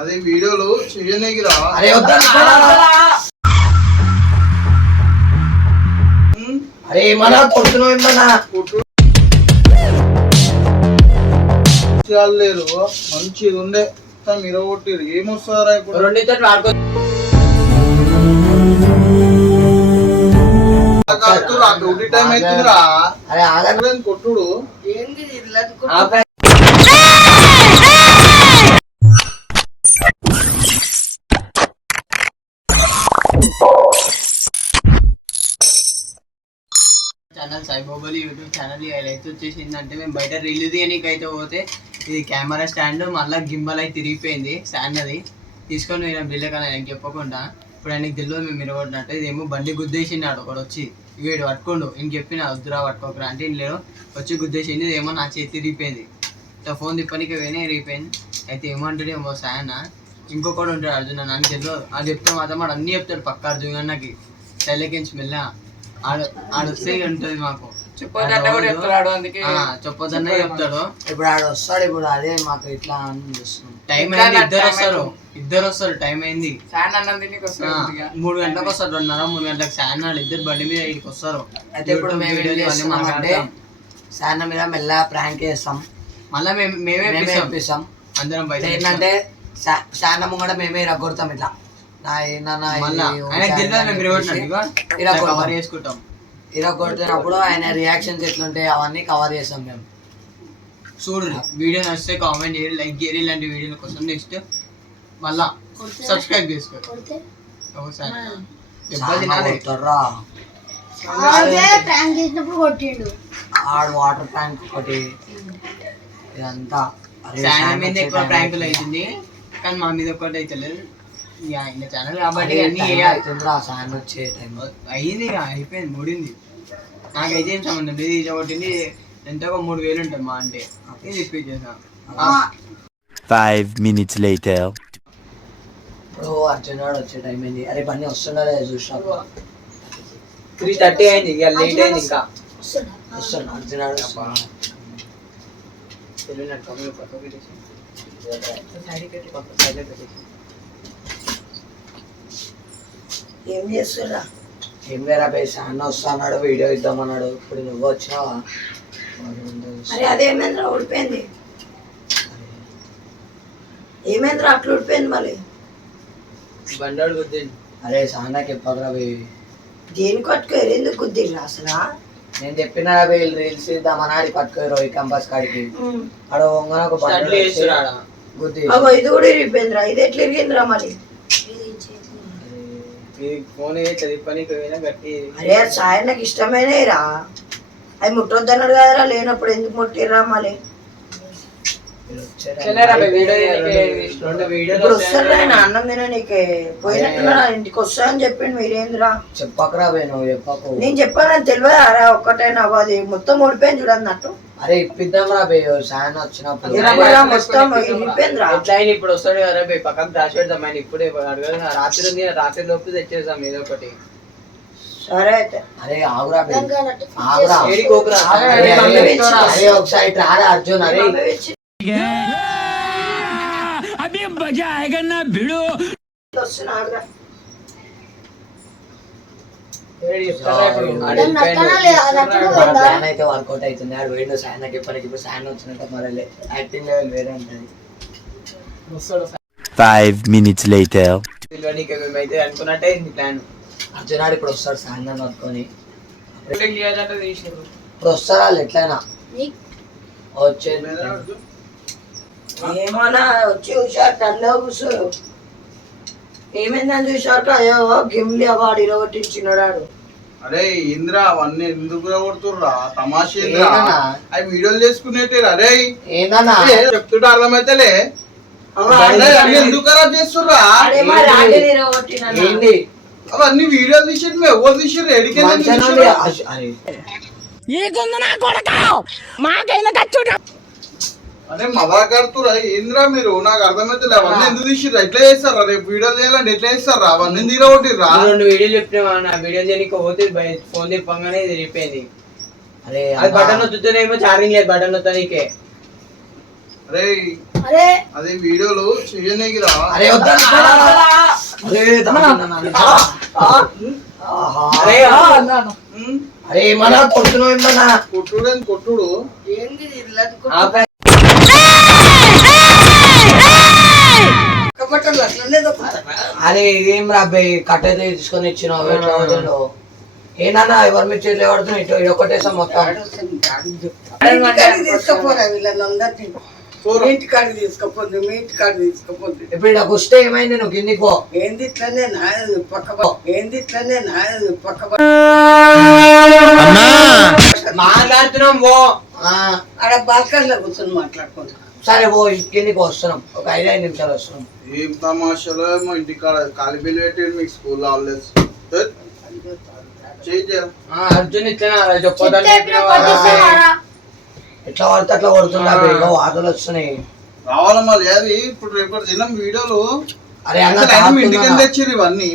అదే వీడియోలు చెయ్యనీకిరా. అరే అరే ఏమన్నా కొడుతున్నావు ఏమన్నా లేరు మంచిది ఉండే మీరు కొట్టిరు ఏమొస్తారా ఇప్పుడు డ్యూటీ టైం అవుతుందిరా. అరే ఆగండి కొట్టుడు ఛానల్ సాయిబాబాలి యూట్యూబ్ ఛానల్ అయితే వచ్చేసిందంటే మేము బయట రీల్ తీయడానికి అయితే పోతే ఇది కెమెరా స్టాండ్ మళ్ళీ గింబల్ అయితే తిరిగిపోయింది స్టాండ్ అది తీసుకొని పోయినాం ఢిల్లీ కానీ ఆయనకి చెప్పకుండా ఇప్పుడు ఆయనకి తెలియదు మేము ఇరగొట్టినట్టు ఇదేమో బండి గుద్దేసిండాడు ఒకడు వచ్చి వీడు పట్టుకోండు ఇంక చెప్పిన వద్దురా పట్టుకోకరా అంటే ఇంట్లో వచ్చి గుద్దేసింది ఇదేమో నా చేతి తిరిగిపోయింది ఇట్లా ఫోన్ తిప్పనికి పోయినా ఇరిగిపోయింది అయితే ఏమంటాడు ఏమో సాయన ఇంకొకడు ఉంటాడు అర్జున్ నాకు తెలియదు అది చెప్తే మాత్రం వాడు అన్నీ చెప్తాడు పక్క అర్జున్ అన్నకి తెల్లకించి మెల్ల ఆడొస్తే ఉంటుంది మాకు చెప్పొద్దన్న చెప్తాడు ఇప్పుడు ఆడు వస్తాడు ఇప్పుడు అదే మాకు ఇట్లా టైం అయింది ఇద్దరు వస్తారు టైం అయింది 3 గంటలకు వస్తారు 2:30 3 గంటలకు శాన్ వాళ్ళు ఇద్దరు బండి మీద ఇక్కడికి వస్తారు అయితే ఇప్పుడు మేము శాన్ మీద మెల్ల ప్రాంక్ చేస్తాం మళ్ళీ మేమే ఇప్పిస్తాం అందరం బయట ఏంటంటే శాన్ ముంగడ మేమే రగ్గొడతాం ఇట్లా ఇరగొడుతున్నప్పుడు ఆయన రియాక్షన్స్ ఎట్లుంటాయి అవన్నీ కవర్ చేస్తాం మేము. చూడు వీడియో నచ్చితే కామెంట్ చేయండి, లైక్ చేయండి. ఇలాంటి వీడియోల కోసం నెక్స్ట్ మళ్ళా సబ్స్క్రైబ్ చేసుకోండి. ఆడు వాటర్ ట్యాంక్ ఒకటి ఇదంతా శాన్ మీద ఎక్కువ ట్యాంకులు అవుతుంది కానీ మా మీద ఒక్కటి అయితే లేదు. ఇంకా ఛానల్ కాబట్టి అన్ని అయ్యింది అయిపోయింది మూడింది. నాకైతే ఏం సంబంధం లేదు. ఇది కొట్టింది ఎంతో 3,000 ఉంటుంది మా అంటే ఇది ఇప్పించేసా. 5 minutes later. ఇప్పుడు అర్జునాడు వచ్చే టైం అయింది. అరే బండి వస్తుందా చూసా 3:30 అయింది ఇక లేట్ అయింది ఇంకా వస్తాడు అర్జునాడు. ఏం చేస్తున్నా ఏం వేరా బేసా అన్న వస్తాడు వీడియో ఇద్దామన్నాడు. ఇప్పుడు నువ్వు వచ్చినావా? అదేమైందిరా ఊడిపోయింది. ఏమైందిరా అట్లా ఊడిపోయింది మళ్ళీ బండాడు గుద్దింది. అరే సానాకి చెప్పకరా దేని పట్టుకోరు ఎందుకు గుద్దిరా అసలు? నేను చెప్పిన రీల్స్ ఇద్దామన్నాడు పట్టుకోరు ఈ కంపస్ కాడికి ఆడ గుద్ది ఇది కూడా ఇరిగిపోయిందిరా. ఇది ఎట్లా ఇరిగిందిరా మరి? అరే సాయనకి ఇష్టమైనరా అవి ముట్టొద్దన్నాడు కదరా. లేనప్పుడు ఎందుకు ముట్టిర్రా మళ్ళీ? ఇప్పుడు వస్తారు ఆయన అన్నం తిననీకే పోయినట్టున్నా ఇంటికి వస్తా అని చెప్పిండు. మీరేంద్రా చెప్పకరా నువ్వు చెప్పకు. నేను చెప్పానని తెలియదు. అరే ఒక్కటైనా అది మొత్తం ఓడిపోయింది చూడన్నట్టు. అరే ఇప్పిద్దాం రా బే సాయన వచ్చినప్పుడు మొత్తం ఇప్పిందిరా. ఇప్పుడు వస్తాడు కదా బే పక్కకు దాచి పెడతాం. ఆయన ఇప్పుడే రాత్రి ఉంది, రాత్రి లోపు తెచ్చేసాం ఏదో ఒకటి. సరే అయితే అరే ఆగురా ఒకసారి రారా అర్జున్. అరే ప్లాన్ అయితే వర్కౌట్ అవుతుంది. ఆడు వేడు సాయనకి ఎప్పటికి ఇప్పుడు సాయన వచ్చినట్టు మరి యాక్టింగ్ లెవెల్ వేరే ఉంటుంది. 5 minutes later. మేమైతే అనుకున్నట్టే ప్లాన్. అర్జునాడు ఇప్పుడు వస్తాడు సాయన పట్టుకొని. ఇప్పుడు వస్తారు వాళ్ళు ఎట్లయినా వచ్చేది. ఏమన్నా వచ్చి చూసారు టన్లో కూర్చోరు. ఏమైందని చూసారు అయ్యో గిమ్లి వాడు ఇరగొట్టించినాడు. అరే ఇంద్ర అవన్నీ ఎందుకు కొడుతుర్రా? తమాషా అవి వీడియోలు చేసుకునేటే. అరే ఏందన్నా చెప్తుంటే అర్థమైతేలే ఎందుకు ఖరాబ్ చేస్తుర్రా? ఏంది అవన్నీ వీడియోలు తీసేది ఎవరు తీసారు? ఎడికెళ్ళి అదే మదాకడుతురా ఏంద్రా మీరు? నాకు అర్థమైతే అవన్నీ ఎందుకు తీసిర్రా? ఎట్లా చేస్తారా? రేపు వీడియోలు చేయాలంటే ఎట్లా చేస్తారా? అవన్నీ తీరగొట్టిర్రా. 2 వీడియోలు చెప్పినా వీడియో చేయడానికి పోతే ఫోన్ తిప్పగానే ఇది అయిపోయింది. అరే అది బటన్ వద్దుతేనేమో ఛార్జింగ్ లేదు బటన్ వస్తానికే. అరే అది వీడియోలు చెయ్యనీకిరా. అరే అరే ఏమన్నా కొట్టును ఏమన్నా కొట్టుడు అరే ఏం రాబాయ్ కట్టెతే తీసుకొని ఇచ్చినావు ఎట్లా వదిలో ఏనన్నా ఎవరి మీద చేతులు పడుతున్నాయి ఇటు ఒకటేసాం మొత్తం తీసుకపోరా వీళ్ళందరినీ మీటి కాడికి తీసుకపోతే మీటి కాడికి తీసుకపోతే ఇప్పుడు ఇలా వస్తే ఏమైంది నువ్వు కిందికి పో ఏంది ఇట్లనే నాయదు పక్క మాట్లాడుతున్నాం పో ఆడ బాల్కనీలో కూర్చొని మాట్లాడుకుంటాం. సరే పో కిందికి వస్తున్నాం ఒక 5 నిమిషాలు వస్తున్నాం. ఏం తమాషాలో ఏమో ఇంటికాడ ఖాళీ బిల్లు పెట్టాడు మీకు స్కూల్ హాలిడేస్ అర్జున్ ఇట్లా చెప్పొద్దని ఎట్లా పడితే అట్లా కొడుతుందా బేగో వాతలు వస్తున్నాయి రావాల మళ్ళీ అది ఇప్పుడు రేపటి దినం వీడియోలు. అరే ఇంటికి తెచ్చిర్రు ఇవన్నీ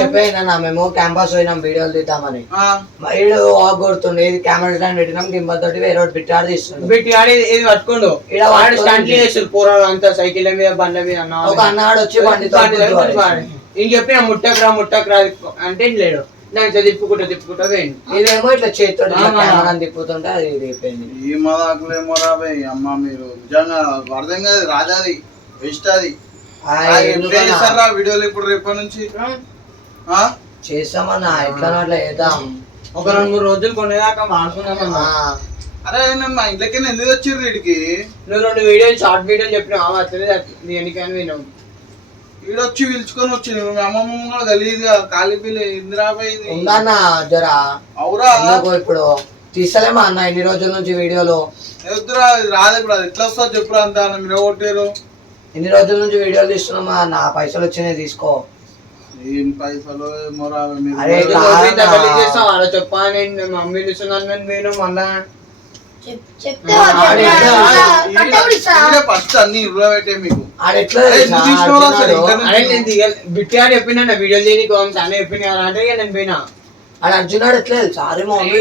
చెప్పేనా మేము క్యాంపస్ పోయినాం వీడియోలు తీద్దామని వీడు కొడుతుండే ఇది కెమెరా స్టాండ్ పెట్టినాం గింబల్ తోటి వేరే బిట్టి ఆడి తీస్తుండే బిట్టి ఆడి ఇది పట్టుకోండు స్టాండ్ చేస్తారు పూర్వం అంతా సైకిల్ మీద బండ్ల మీద ఒక అన్నాడు వచ్చి ఇంక చెప్పిన ముట్టకరా అంటే లేడు దాంట్లో తిప్పుకుంటా వేయండి ఇదేమో ఇట్లా చేతితో కెమెరా తిప్పుతుంటే అది అయిపోయింది. ఈ మదాకులేమో రాబోయ్ అమ్మ మీరు నిజంగా అర్థం కాదు రాజాది వేస్ట్ అది వీడియోలు ఇప్పుడు రేపటి నుంచి చేస్తామన్నా ఎట్లా అట్లా చేద్దాం ఒక 2-3 రోజులు కొనేదాకా వాడుకుందామన్నా. అరే మా ఇంట్లోకి ఎందుకు వచ్చిర్రు వీడికి? నువ్వు 2 వీడియోలు షార్ట్ వీడియోలు చెప్పినావు అట్లనే దేనికని విన్నావు వీడొచ్చి పిలుచుకొని వచ్చి మీ అమ్మమ్మ కూడా తెలియదు ఖాళీ పిల్లి ఇందిరాబాయి ఉందన్నా జరా అవురా ఇప్పుడు తీస్తలేమా అన్న ఇన్ని రోజుల నుంచి వీడియోలు ఎదురా రాదు ఇప్పుడు అది ఎట్లా వస్తా చెప్పురా అంత మీరు కొట్టారు ఇన్ని రోజుల నుంచి వీడియోలు తీస్తున్నామా నా పైసలు వచ్చినాయి తీసుకో. ఏం పైసలు ఏమో చెప్పా నేను మమ్మీ చూస్తున్నాను నేను మళ్ళా ఫస్ట్ అన్ని ఇవ్వ పెట్టే మీకు బిట్టి ఆడి చెప్పిన వీడియో చేయడానికి చాలా చెప్పిన అంటే నేను పోయినా ఆడ అర్జునాడు ఎట్లా సారీ మమ్మీ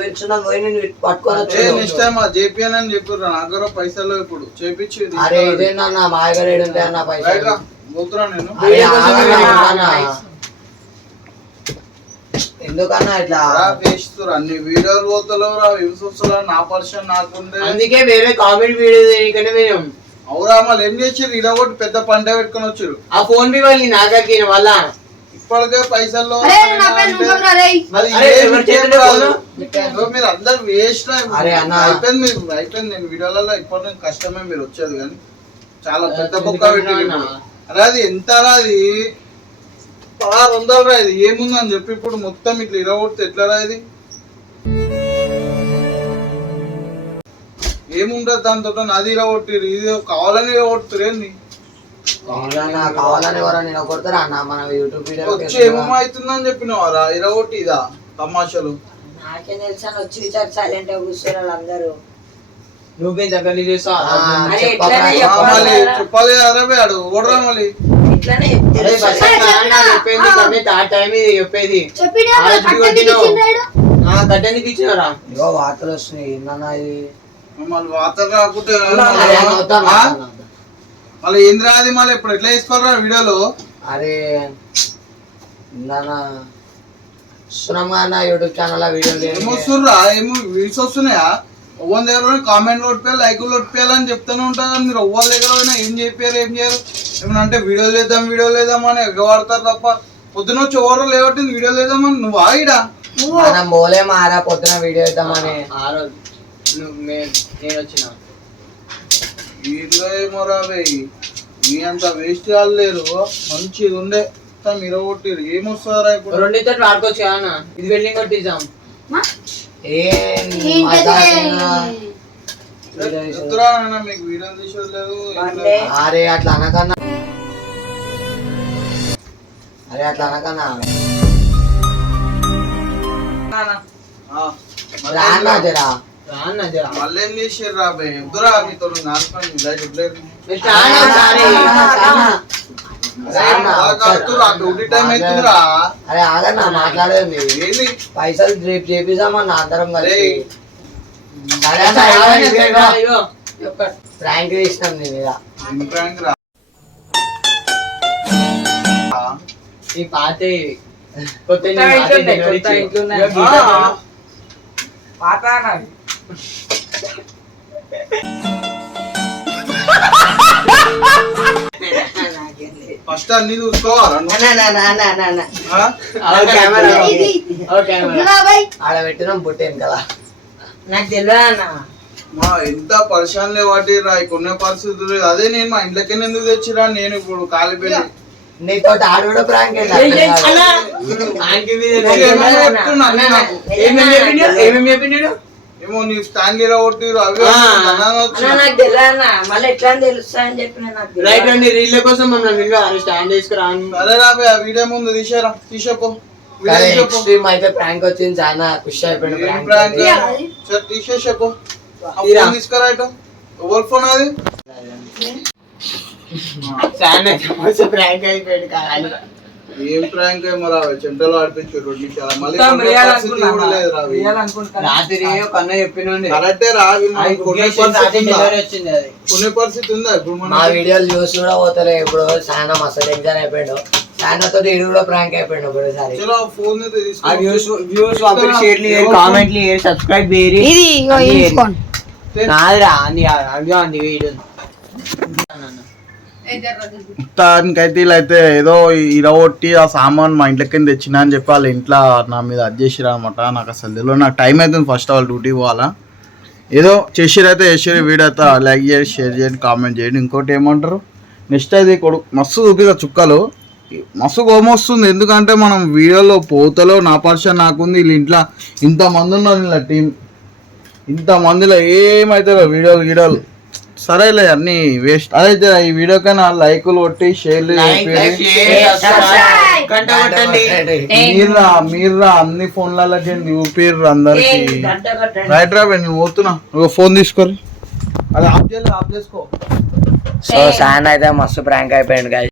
ఇస్తున్నాను పోయి నేను పట్టుకొని జేపీఎన్ అని చెప్పారు నా దగ్గర పైసలు ఇప్పుడు చేపించి అరే ఇదేనా మా దగ్గర ఏడుంటే అన్న పైసలు పోతున్నా నేను ఎందుకన్నా ఇట్లా చేస్తున్నారు అన్ని వీడియోలు పోతలేవురా వ్యూస్ వస్తున్నా నా పర్సన్ నాకుండే అందుకే వేరే కామెడీ వీడియో చేయకంటే మేము అవురా మళ్ళీ ఏం చేసారు ఇలా ఒకటి పెద్ద పంట పెట్టుకొని వచ్చారు ఆ ఫోన్ పే వాళ్ళు నాగకి వల్ల ఇప్పటికే పైసల్లో మీరు అందరు వేస్ట్ అయిపోయింది మీరు అయిపోయింది నేను వీడియోలలో ఇప్పటి నుంచి కష్టమే మీరు వచ్చేది కానీ చాలా పెద్ద బొక్క పెట్టారు. అరే అది ఎంత అది 600 రా ఇది ఏముందని చెప్పి ఇప్పుడు మొత్తం ఇట్లా ఇరగొడితే ఎట్లా రా ఇది ఏముంటది దాంతో అది ఇరగొట్టిరు ఇది కావాలని ఇరగొడుతురు ఏంది కావాలని ఎవరైనా నేను కొడతారా అన్న మన యూట్యూబ్ వీడియో వచ్చి ఏమవుతుందని చెప్పినవారా ఇరగొట్టి ఇదా తమాషాలు నాకే తెలుసా వచ్చి విచారు సైలెంట్ గా కూర్చోరు వాళ్ళందరూ నువ్వే దగ్గర చేస్తా చెప్పాలి అరే ఆడు ఓడరా మళ్ళీ చెప్పేది కట్టెందుకు ఇచ్చినారా ఇగో వార్తలు వస్తున్నాయి ఏందన్నా ఇది మళ్ళీ వార్తలు రాకుంటే మళ్ళీ ఏంది రాది మళ్ళీ ఇప్పుడు ఎట్లా వేసుకోరా వీడియోలో అరే వస్తున్నాం యూట్యూబ్ ఛానల్ వీడియోలు ఏమొస్తుర్రా ఏమో వ్యూస్ వస్తున్నాయా ఒవ్వరి దగ్గర కామెంట్ కొట్టిపోయాలి లైక్ కొట్టిపోయాలని చెప్తూనే ఉంటాను మీరు ఒవ్వరి దగ్గర అయినా ఏం చెప్పారు ఏం చేయరు ఏమన్నా అంటే వీడియోలు లేద్దాం అని ఎగ్గవాడతారు తప్ప పొద్దున వచ్చి ఓవర్ లేవట్టింది వీడియో లేదామని నువ్వు ఆగిడా మనం పోలే మారా పొద్దున వీడియో ఇద్దామని నేను వచ్చిన వీళ్ళు ఏమో రాబోయ్ మీ అంత వేస్ట్ కాలేరు మంచిది ఉండే మీరు కొట్టిరు ఏమొస్తారా ఇప్పుడు 2 తోటి వాడుకోవచ్చు కదా ఇది వెల్డింగ్ కొట్టిద్దాం మీకు వీడియో తీసేది అరే అట్లా అనకన్నా మళ్ళీ ఏం చేసారు రాబాయ్ ఎదురా మీతో డ్యూటీ టైం అవుతుందిరా. అరే ఆగన్నా మాట్లాడేది పైసలు రేపు చేపిద్దామన్నా అందరం కలిసి ప్రాంక్ చేసినాం నీ మీద. ఏం prank రా? ఈ పాత కొత్త ఫస్ట్ అన్ని చూసుకోవాలా ఆడ పెట్టినాం పుట్టేను కదా. నాకు తెలియదు అన్న. మా ఎంత పరిశాన్ లేవాటి రా కొనే పరిస్థితులు. అదే నేను మా ఇంట్లోకి ఎందుకు తెచ్చిరా నేను ఇప్పుడు కాలిపోయి నీతో ఆడు ప్రాంక్ ఏమో నీ స్టాండ్ ఇలా కొట్టిరు అవి నాకు తెలియదు అన్న. మళ్ళీ ఎట్లా తెలుస్తా అని చెప్పి నాకు రైట్ అండి రీల్ కోసం మనం స్టాండ్ తీసుకురాను. అరే రాబే ఆ వీడియో ముందు తీసేరా తీసేపో ఎక్స్ట్రీమ్ అయితే ప్రాంక్ వచ్చింది చాలా ఖుషి అయిపోయింది. తీసేసేపో తీసుకురా ఇటు ఎవరి ఫోన్ అది ప్రాంక్ అయిపోయాడు కాదు. ఏం ప్రాంక్ ఏమో రావే చెంటలో ఆడిపించారు 2 నిమిషాలు మళ్ళీ రాత్రి ఒక అన్న చెప్పినండి కరెక్టే రావి వచ్చింది అది కొనే పరిస్థితి ఉందా ఇప్పుడు మా వీడియోలు చూసి కూడా పోతారు. ఇప్పుడు చాలా మస్తు టెన్షన్ అయిపోయాడు. చాలా తోటి ఇడు కూడా ప్రాంక్ అయిపోయాడు ఒకసారి. చలో ఫోన్ వ్యూస్ షేర్ కామెంట్లు సబ్స్క్రైబ్ నాదిరా అంది వీడియో మొత్తానికైతే ఇలా అయితే ఏదో ఇరగొట్టి ఆ సామాన్ మా ఇంట్లోకి తెచ్చినా అని చెప్పి వాళ్ళ ఇంట్లో నా మీద అది చేసిరా అనమాట. నాకు అసలు తెలియదు. నాకు టైం అవుతుంది ఫస్ట్ వాళ్ళ డ్యూటీ పోవాలా. ఏదో చేసిరైతే చేసిరు. వీడియో అయితే లైక్ చేయండి, షేర్ చేయండి, కామెంట్ చేయండి. ఇంకోటి ఏమంటారు నెక్స్ట్ అయితే కొడుకు మస్తు చూపిగా చుక్కలు మస్తు కోపం వస్తుంది. ఎందుకంటే మనం వీడియోలో పోతలో నా పర్సన్ నాకుంది. వీళ్ళు ఇంట్లో ఇంతమంది ఉన్నారు. ఇలా టీం ఇంతమందిలో ఏమైతే వీడియోలు సరేలే అన్ని వేస్ట్. అదైతే ఈ వీడియోకైనా లైకులు కొట్టి షేర్లు మీర్రా అన్ని ఫోన్లలో చూపిర్రు అందరికి. రైట్ రా నేను పోతున్నా నువ్వు ఫోన్ తీసుకొని అది ఆఫ్ చేసుకో. సో సాన్ అయితే మస్తు ప్రాంక్ అయిపోయాడు guys.